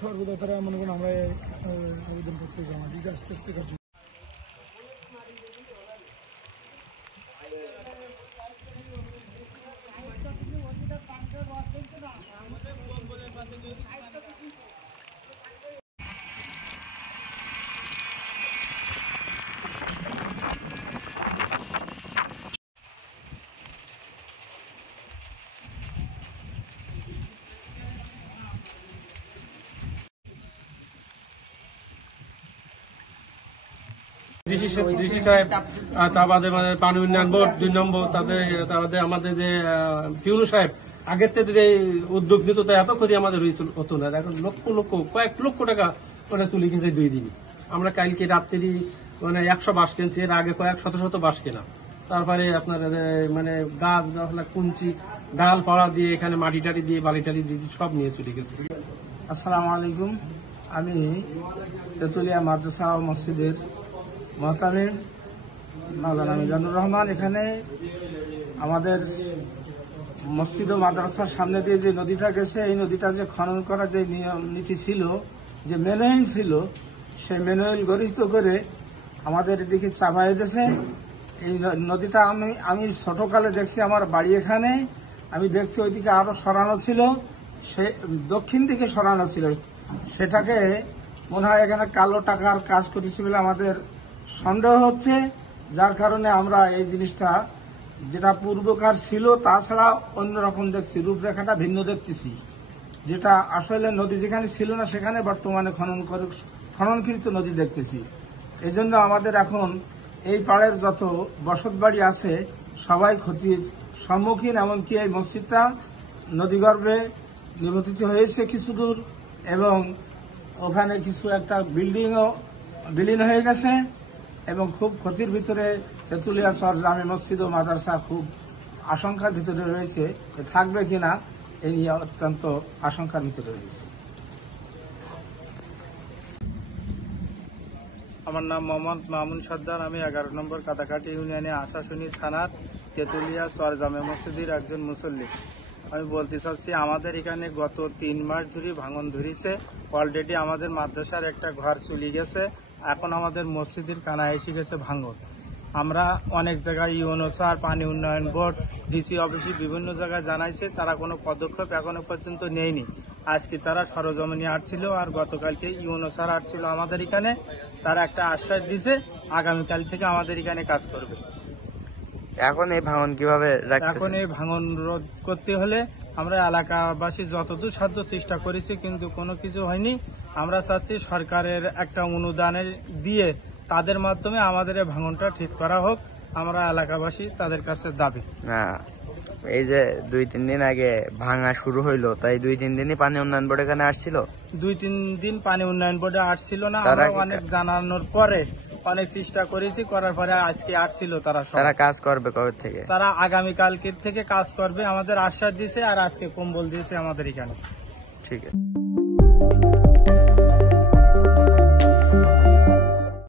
সর্বদা তারা মনে করেন আমরা আবেদন করতে জমা দিয়েছি আস্তে আস্তে কার্য ডিসি সাহেব, তারপরে পানি উন্নয়ন বোর্ড 2 নম্বর, তারপরে আমাদের যে পিউনু সাহেব আগের থেকে যদি উদ্যোগ নিত তাই এত ক্ষতি আমাদের হতো না। এখন কয়েক লক্ষ টাকা ওটা চলে গেছে 2 দিনে। আমরা কালকে রাত্রি 100 বাঁশ কিনছি, এর আগে কয়েক শত বাঁশ কেনা। তারপরে আপনার গাছ কুঞ্চি ডাল পাড়া দিয়ে এখানে মাটি টাটি দিয়ে বালি টালি দিয়ে সব নিয়ে চলে গেছে। আসসালামু আলাইকুম, আমি তেতুলিয়া মাদ্রাসা ও মসজিদের মহতামিম মাওলানা মিজানুর রহমান। এখানে আমাদের মসজিদ ও মাদ্রাসার সামনে দিয়ে যে নদীটা গেছে, এই নদীটা যে খনন করা যে নিয়ম নীতি ছিল, যে ম্যানুয়াল ছিল, সেই ম্যানুয়াল গঠিত করে আমাদের এদিকে চাপাই দিয়েছে। এই নদীটা আমি ছোটকালে দেখছি, আমার বাড়ি এখানে, আমি দেখছি ওইদিকে আরো সরানো ছিল, সে দক্ষিণ দিকে সরানো ছিল। সেটাকে মনে হয় এখানে কালো টাকার কাজ করেছে বলে আমাদের সন্দেহ হচ্ছে, যার কারণে আমরা এই জিনিসটা যেটা পূর্বকার ছিল তাছাড়া অন্যরকম দেখছি, রূপরেখাটা ভিন্ন দেখতেছি। যেটা আসলে নদী যেখানে ছিল না সেখানে বর্তমানে খননকৃত নদী দেখতেছি। এই জন্য আমাদের এখন এই পাড়ের যত বসত বাড়ি আছে সবাই ক্ষতির সম্মুখীন। এমনকি এই মসজিদটা নদীগর্ভে নিবন্ধিত হয়েছে কিছু দূর, এবং ওখানে কিছু একটা বিল্ডিংও বিলীন হয়ে গেছে, এবং খুব ক্ষতির ভিতরে তেতুলিয়া চর জামে মসজিদ ও মাদ্রাসা খুব আশঙ্কার ভিতরে রয়েছে। থাকবে কিনা এই নিয়ে অত্যন্ত আশঙ্কার ভিতরে রয়েছে। আমার নাম মোহাম্মদ মামুন সর্দার। আমি 11 নম্বর কাটাকাটি ইউনিয়নে আশাশুনি থানার তেতুলিয়া চর জামে মসজিদের একজন মুসল্লি। আমি বলতে চাচ্ছি, আমাদের এখানে গত 3 মাস ধরে ভাঙন ধরেছে। অলরেডি আমাদের মাদ্রাসার একটা ঘর চলে গেছে, এখন আমাদের মসজিদের কানা এসে গেছে ভাঙন। আমরা অনেক জায়গায় ইউনো স্যার, পানি উন্নয়ন বোর্ড, ডিসি অফিসে বিভিন্ন জায়গায় জানাইছে, তারা কোনো পদক্ষেপ এখনো পর্যন্ত নেয়নি। আজকে তারা সরজমিনে আসছিল, আর গতকালকে ইউনো স্যার আসছিল আমাদের এখানে। তারা একটা আশ্বাস দিয়েছে আগামীকাল থেকে আমাদের এখানে কাজ করবে। এখন এই ভাঙন কিভাবে এখন এই ভাঙন রোধ করতে হলে আমরা এলাকাবাসী যতদূর সাধ্য চেষ্টা করেছি, কিন্তু কোনো কিছু হয়নি। আমরা চাচ্ছি সরকারের একটা অনুদান দিয়ে তাদের মাধ্যমে আমাদের এই ভাঙনটা ঠিক করা হোক, আমরা এলাকাবাসী তাদের কাছে দাবি। না, এই যে 2-3 দিন আগে ভাঙা শুরু হইলো, তাই 2-3 দিনই পানি উন্নয়ন বোর্ড এখানে আসছিল। 2-3 দিন পানি উন্নয়ন বোর্ডে আসছিল না। আমরা অনেক জানানোর পরে অনেক চেষ্টা করেছি, করার পরে আজকে আসছিল। তারা কাজ করবে কবে থেকে? তারা আগামীকালকের থেকে কাজ করবে আমাদের আশ্বাস দিয়েছে, আর আজকে কম্বল দিয়েছে আমাদের এখানে। ঠিক আছে।